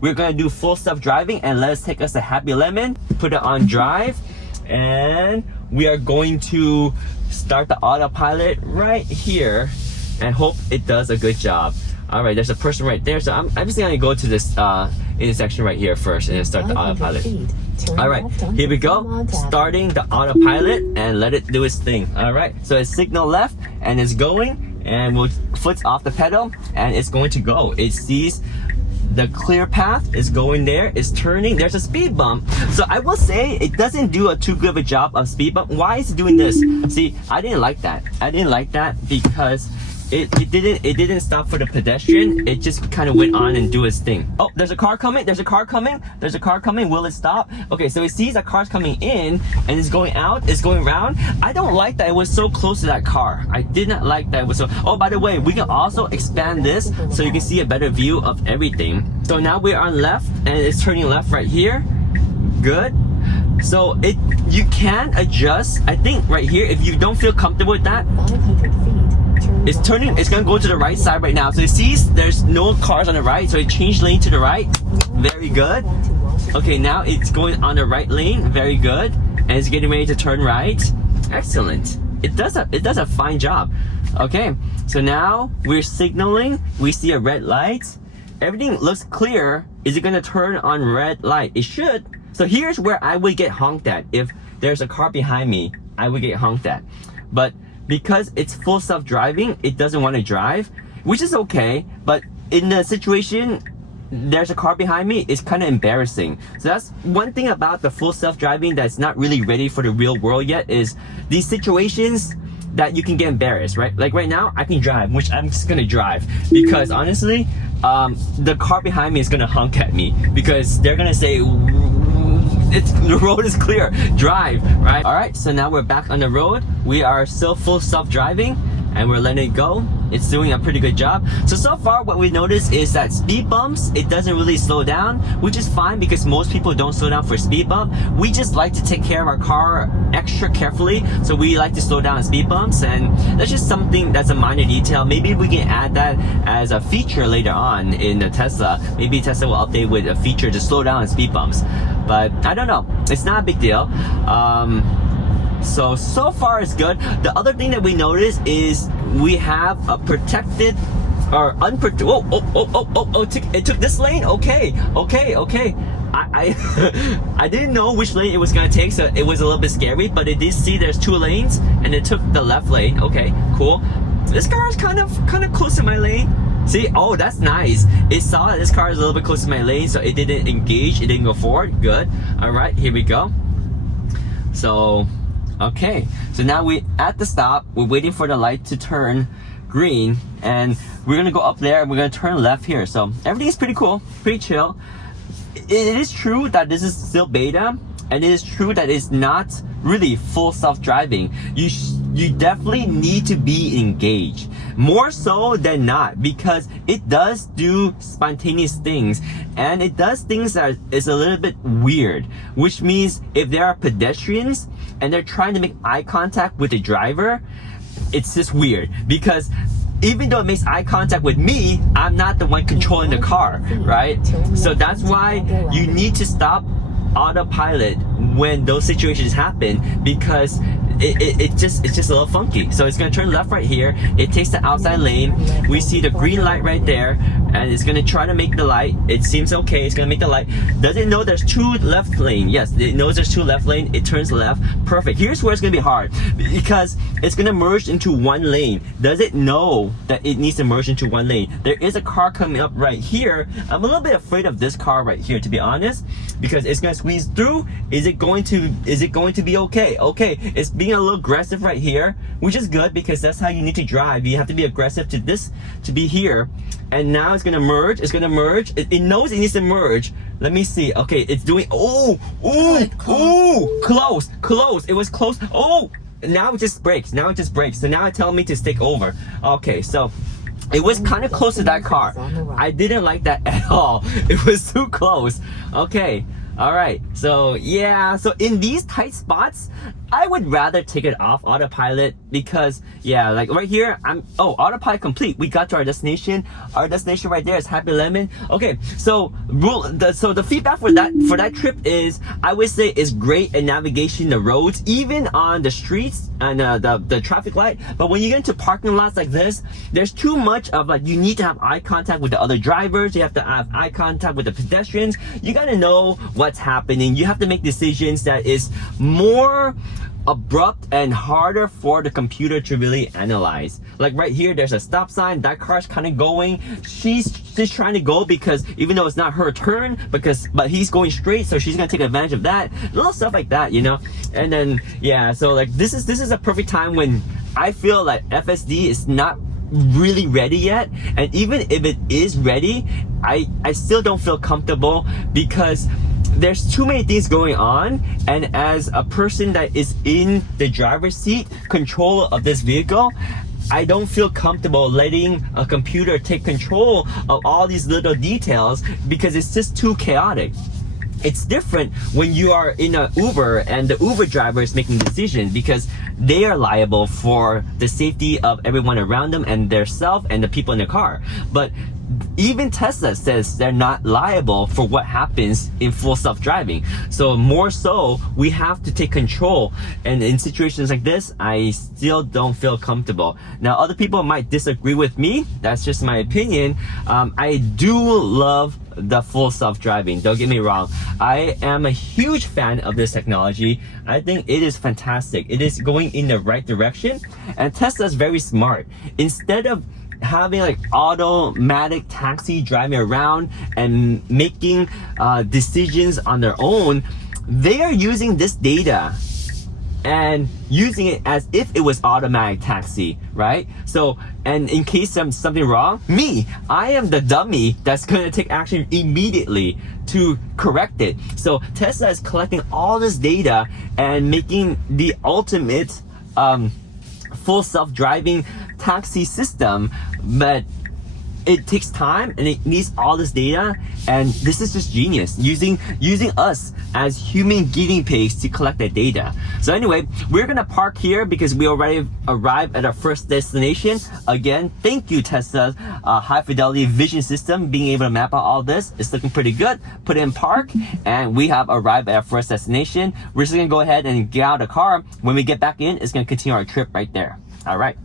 We're gonna do full self-driving, and let's take us a happy lemon, put it on drive, and we are going to start the autopilot right here and hope it does a good job. All right, there's a person right there, so I'm just gonna go to this intersection right here first and then start the autopilot. All right, here we go, starting the autopilot, and let it do its thing. All right, so it's signal left and it's going, and we'll foot off the pedal and it's going to go. It sees the clear path is going there, it's turning, there's a speed bump. So I will say it doesn't do too good of a job of speed bump. Why is it doing this? See, I didn't like that. I didn't like that because it didn't stop for the pedestrian. It just kind of went on and do its thing. Oh, there's a car coming, there's a car coming, there's a car coming. Will it stop? Okay, so it sees a car's coming in and it's going out, it's going around. I don't like that it was so close to that car. I did not like that it was so. Oh, by the way, we can also expand this so you can see a better view of everything. So now we're on left and it's turning left right here. Good. So you can adjust. I think right here, if you don't feel comfortable with that, 500 feet. it's turning, it's gonna go to the right side right now. So it sees there's no cars on the right, so it changed lane to the right. Very good. Okay, now it's going on the right lane. Very good. And it's getting ready to turn right. Excellent. It does a fine job. Okay, so now we're signaling. We see a red light. Everything looks clear. Is it gonna turn on red light? It should. So here's where I would get honked at. If there's a car behind me, I would get honked at. But because it's full self-driving, it doesn't want to drive, which is okay. But in the situation, there's a car behind me, it's kind of embarrassing. So that's one thing about the full self-driving that's not really ready for the real world yet, is these situations that you can get embarrassed, right? Like right now, I can drive, which I'm just gonna drive because honestly, the car behind me is gonna honk at me because they're gonna say, the road is clear, drive, right? All right, so now we're back on the road. We are still full self-driving and we're letting it go. It's doing a pretty good job. So far what we noticed is that speed bumps, it doesn't really slow down, which is fine because most people don't slow down for speed bump. We just like to take care of our car extra carefully, so we like to slow down on speed bumps, and that's just something that's a minor detail. Maybe we can add that as a feature later on in the Tesla. Maybe Tesla will update with a feature to slow down on speed bumps, but I don't know. It's not a big deal. So far it's good. The other thing that we noticed is we have a protected or unprotected. It took this lane. Okay. I didn't know which lane it was gonna take, so it was a little bit scary. But it did see there's two lanes, and it took the left lane. Okay, cool. This car is kind of close to my lane. See, oh, that's nice. It saw that this car is a little bit close to my lane, so it didn't engage. It didn't go forward. Good. All right, here we go. So. Okay, so now we at the stop, we're waiting for the light to turn green, and we're gonna go up there and we're gonna turn left here. So everything's pretty cool, pretty chill. It is true that this is still beta, and it is true that it's not really full self-driving. You definitely need to be engaged, more so than not, because it does do spontaneous things, and it does things that is a little bit weird, which means if there are pedestrians and they're trying to make eye contact with the driver, it's just weird, because even though it makes eye contact with me, I'm not the one controlling the car, right? So that's why you need to stop autopilot when those situations happen, because it's just a little funky. So it's gonna turn left right here. It takes the outside lane. We see the green light right there, and it's gonna try to make the light. It seems okay. It's gonna make the light. Does it know there's two left lane? Yes, it knows there's two left lane. It turns left. Perfect. Here's where it's gonna be hard, because it's gonna merge into one lane. Does it know that it needs to merge into one lane? There is a car coming up right here. I'm a little bit afraid of this car right here, to be honest, because it's gonna squeeze through. Is it going to be okay? Okay, it's being a little aggressive right here, which is good because that's how you need to drive. You have to be aggressive to this to be here. And now it's gonna merge. It knows it needs to merge. Let me see. Okay, it's doing. Close. It was close. Oh, now it just brakes. So now it tells me to stick over. Okay, so it was kind of close to that car. I didn't like that at all. It was too close. Okay. All right, so yeah, so in these tight spots, I would rather take it off autopilot because yeah, like right here, autopilot complete. We got to our destination. Our destination right there is Happy Lemon. Okay, so the feedback for that trip is, I would say, is great at navigating the roads, even on the streets and the traffic light. But when you get into parking lots like this, there's too much of like, you need to have eye contact with the other drivers. You have to have eye contact with the pedestrians. You gotta know what's happening. You have to make decisions that is more abrupt and harder for the computer to really analyze. Like right here, there's a stop sign. That car's kind of going. She's just trying to go because even though it's not her turn, but he's going straight, so she's gonna take advantage of that. Little stuff like that, you know. And then yeah, so like this is a perfect time when I feel like FSD is not really ready yet, and even if it is ready, I still don't feel comfortable because there's too many things going on, and as a person that is in the driver's seat, control of this vehicle, I don't feel comfortable letting a computer take control of all these little details because it's just too chaotic. It's different when you are in an Uber and the Uber driver is making decisions because they are liable for the safety of everyone around them and their self and the people in the car. But even Tesla says they're not liable for what happens in full self-driving. So more so, we have to take control. And in situations like this, I still don't feel comfortable. Now, other people might disagree with me. That's just my opinion. I do love the full self-driving, don't get me wrong. I am a huge fan of this technology. I think it is fantastic. It is going in the right direction, and Tesla is very smart. Instead of having like automatic taxi driving around and making decisions on their own, they are using this data and using it as if it was automatic taxi, right? So, and in case something wrong, I am the dummy that's gonna take action immediately to correct it. So Tesla is collecting all this data and making the ultimate full self-driving taxi system, but it takes time and it needs all this data, and this is just genius, using us as human guinea pigs to collect that data. So anyway, we're gonna park here because we already arrived at our first destination. Again, thank you Tesla's high fidelity vision system, being able to map out all this. It's looking pretty good. Put it in park, and we have arrived at our first destination. We're just gonna go ahead and get out of the car. When we get back in, it's gonna continue our trip right there. All right.